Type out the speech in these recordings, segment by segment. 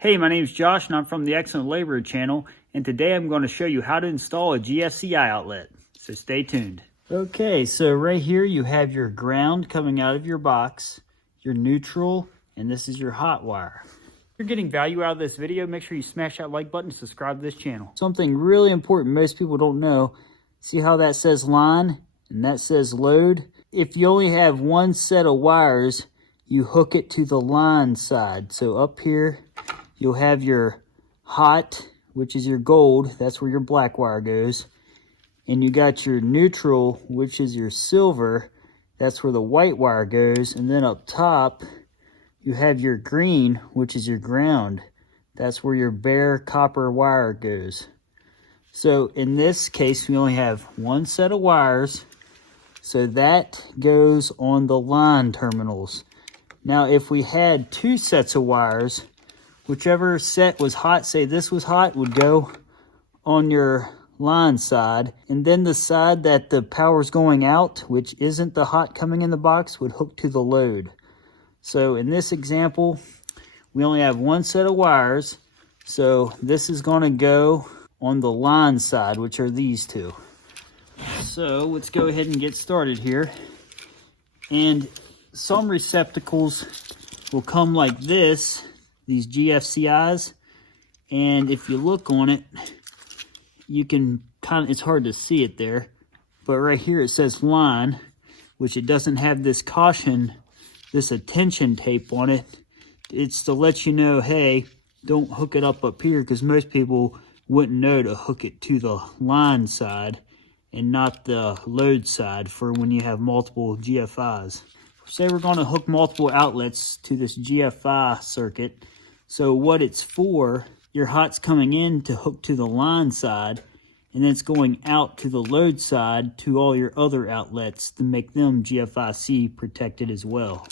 Hey, my name is Josh and I'm from the Excellent Laborer channel, and today I'm going to show you how to install a GFCI outlet, so stay tuned. Okay, so right here you have your ground coming out of your box, your neutral, and this is your hot wire. If you're getting value out of this video, make sure you smash that like button and subscribe to this channel. Something really important most people don't know, see how that says line and that says load? If you only have one set of wires, you hook it to the line side. So up here, you'll have your hot, which is your gold. That's where your black wire goes. And you got your neutral, which is your silver. That's where the white wire goes. And then up top, you have your green, which is your ground. That's where your bare copper wire goes. So in this case, we only have one set of wires. So that goes on the line terminals. Now, if we had two sets of wires, whichever set was hot, say this was hot, would go on your line side. And then the side that the power's going out, which isn't the hot coming in the box, would hook to the load. So in this example, we only have one set of wires. So this is going to go on the line side, which are these two. So let's go ahead and get started here. And some receptacles will come like this, these GFCIs, and if you look on it, you can it's hard to see it there, but right here it says line, which it doesn't have this caution, this attention tape on it. It's to let you know, hey, don't hook it up here, because most people wouldn't know to hook it to the line side and not the load side for when you have multiple GFIs. Say we're going to hook multiple outlets to this GFI circuit. So what it's for, your hot's coming in to hook to the line side, and then it's going out to the load side to all your other outlets to make them GFIC protected as well.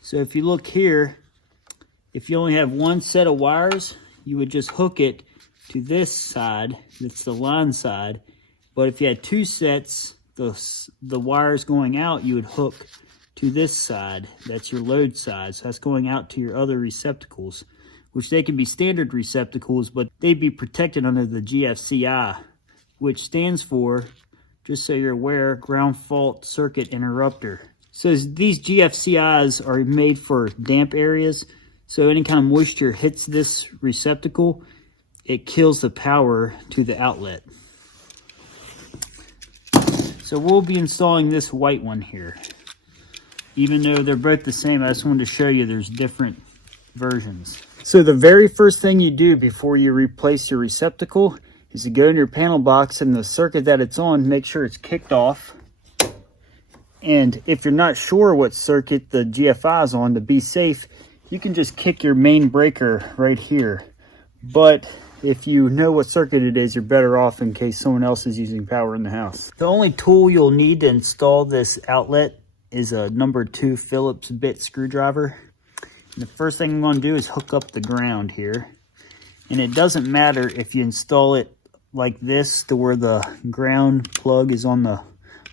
So if you look here, if you only have one set of wires, you would just hook it to this side, that's the line side. But if you had two sets, the wires going out, you would hook to this side. That's your load side. So that's going out to your other receptacles, which they can be standard receptacles, but they'd be protected under the GFCI, which stands for, just so you're aware, ground fault circuit interrupter. So these GFCIs are made for damp areas. So any kind of moisture hits this receptacle, it kills the power to the outlet. So we'll be installing this white one here. Even though they're both the same, I just wanted to show you there's different versions. So the very first thing you do before you replace your receptacle is to go in your panel box, and the circuit that it's on, make sure it's kicked off. And if you're not sure what circuit the GFI is on, to be safe, you can just kick your main breaker right here. But if you know what circuit it is, you're better off in case someone else is using power in the house. The only tool you'll need to install this outlet is a number 2 Phillips bit screwdriver. And the first thing I'm going to do is hook up the ground here. And it doesn't matter if you install it like this to where the ground plug is on the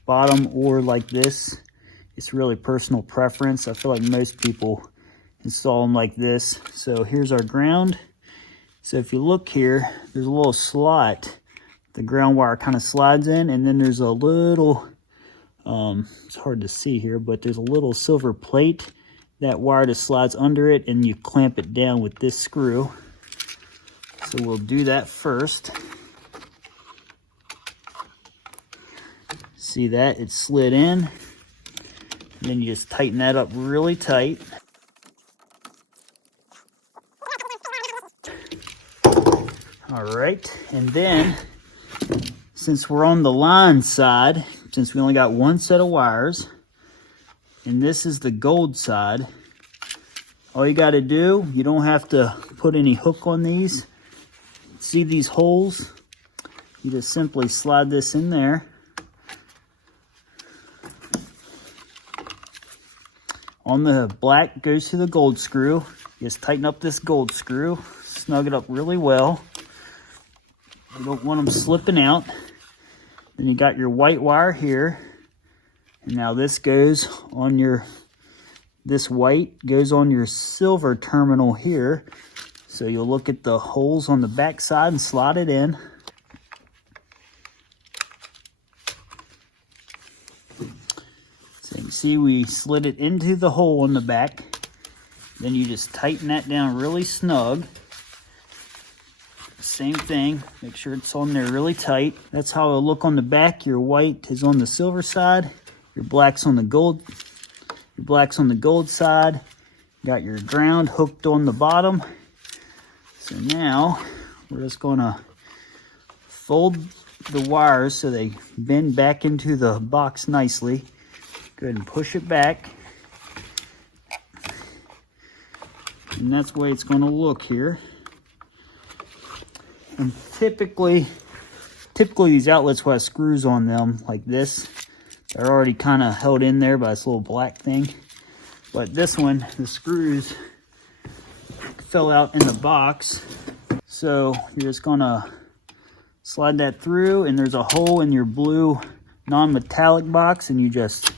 bottom, or like this. It's really personal preference. I feel like most people install them like this. So here's our ground. So if you look here, there's a little slot the ground wire kind of slides in, and then there's a little, it's hard to see here, but there's a little silver plate. That wire just slides under it, and you clamp it down with this screw. So we'll do that first. See that? It slid in. And then you just tighten that up really tight. All right, and then since we're on the line side, since we only got one set of wires, and this is the gold side, all you got to do, you don't have to put any hook on these. See these holes? You just simply slide this in there. On the black goes to the gold screw. Just tighten up this gold screw, snug it up really well. You don't want them slipping out. Then you got your white wire here. And now this goes on your This white goes on your silver terminal here. So you'll look at the holes on the back side and slide it in. So you can see we slid it into the hole on the back. Then you just tighten that down really snug. Same thing, make sure it's on there really tight. That's how it'll look on the back. Your white is on the silver side, your black's on the gold. Your black's on the gold side. Got your ground hooked on the bottom. So now we're just gonna fold the wires so they bend back into the box nicely. Go ahead and push it back. And that's the way it's gonna look here. And typically these outlets will have screws on them like this. They're already kind of held in there by this little black thing. But this one, the screws fell out in the box. So you're just gonna slide that through, and there's a hole in your blue non-metallic box, and you just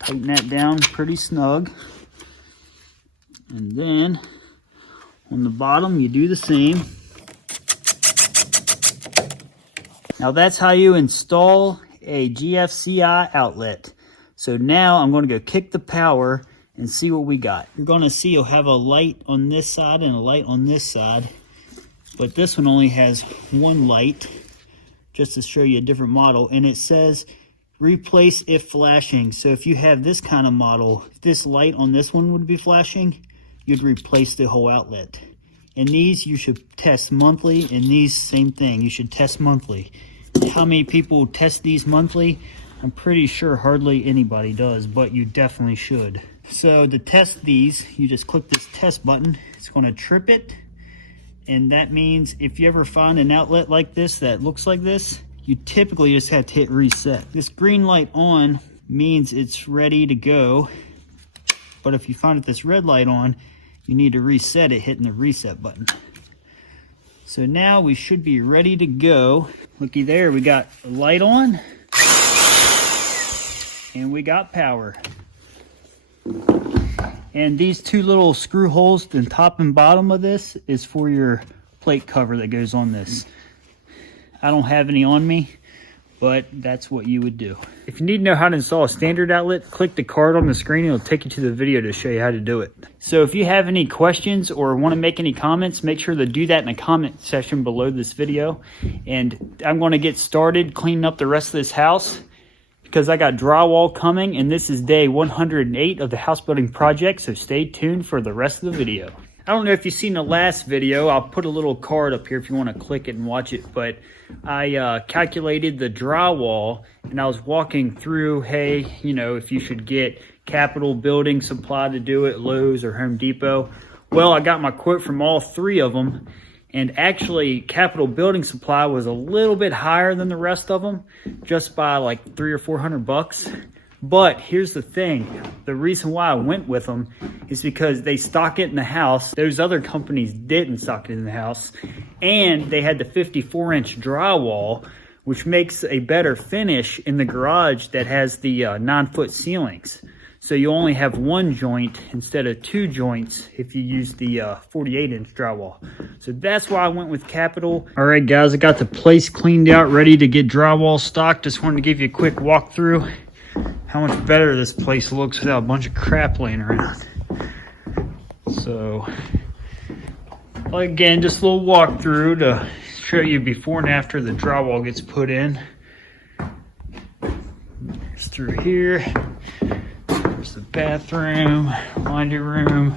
tighten that down pretty snug. And then on the bottom, you do the same. Now that's how you install a GFCI outlet. So now I'm going to go kick the power and see what we got. You're going to see you'll have a light on this side and a light on this side. But this one only has one light, just to show you a different model. And it says replace if flashing. So if you have this kind of model, if this light on this one would be flashing, you'd replace the whole outlet. And these you should test monthly, and these same thing, you should test monthly. How many people test these monthly? I'm pretty sure hardly anybody does, but you definitely should. So to test these, you just click this test button. It's going to trip it, and that means if you ever find an outlet like this that looks like this, you typically just have to hit reset. This green light on means it's ready to go, but if you find this red light on, you need to reset it hitting the reset button. So now we should be ready to go. Looky there, we got the light on and we got power. And these two little screw holes, the top and bottom of this, is for your plate cover that goes on this. I don't have any on me, but that's what you would do. If you need to know how to install a standard outlet, click the card on the screen and it'll take you to the video to show you how to do it. So if you have any questions or want to make any comments, make sure to do that in the comment section below this video. And I'm going to get started cleaning up the rest of this house because I got drywall coming, and this is day 108 of the house building project, so stay tuned for the rest of the video. I don't know if you've seen the last video. I'll put a little card up here if you want to click it and watch it, but I calculated the drywall, and I was walking through, hey, you know, if you should get Capital Building Supply to do it, Lowe's or Home Depot. Well, I got my quote from all three of them, and actually Capital Building Supply was a little bit higher than the rest of them, just by like $300 or $400. But here's the thing, the reason why I went with them is because they stock it in the house. Those other companies didn't stock it in the house, and they had the 54-inch drywall, which makes a better finish in the garage that has the 9-foot ceilings. So you only have one joint instead of two joints if you use the 48-inch drywall. So that's why I went with Capital. All right, guys, I got the place cleaned out, ready to get drywall stocked. Just wanted to give you a quick walkthrough. How much better this place looks without a bunch of crap laying around. So, again, just a little walkthrough to show you before and after the drywall gets put in. It's through here. There's the bathroom, laundry room,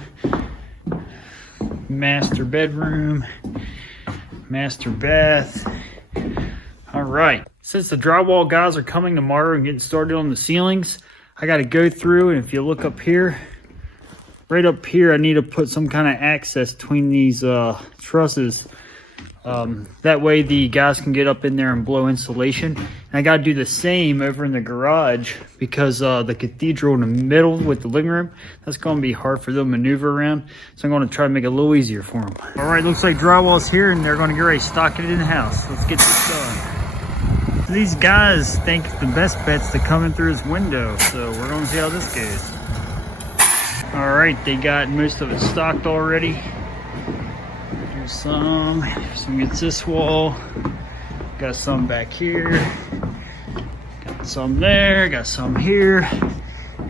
master bedroom, master bath. All right. Since the drywall guys are coming tomorrow and getting started on the ceilings, I got to go through, and if you look up here, right up here, I need to put some kind of access between these trusses. That way the guys can get up in there and blow insulation. And I got to do the same over in the garage because the cathedral in the middle with the living room, that's going to be hard for them to maneuver around. So I'm going to try to make it a little easier for them. All right, looks like drywall's here, and they're going to get ready to stock it in the house. Let's get this done. These guys think the best bet's to come in through this window, so we're gonna see how this goes. All right, they got most of it stocked already. Here's some against this wall. Got some back here. Got some there, got some here.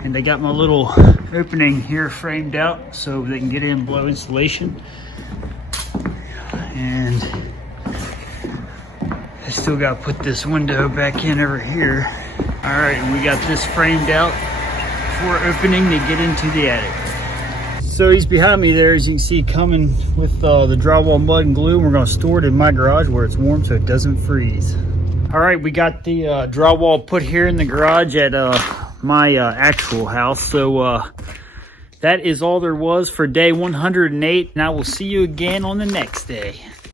And they got my little opening here framed out so they can get in and blow insulation. And I still got to put this window back in over here. All right, and we got this framed out for opening to get into the attic. So he's behind me there, as you can see, coming with the drywall mud and glue. We're going to store it in my garage where it's warm so it doesn't freeze. All right, we got the drywall put here in the garage at my actual house. So that is all there was for day 108, and I will see you again on the next day.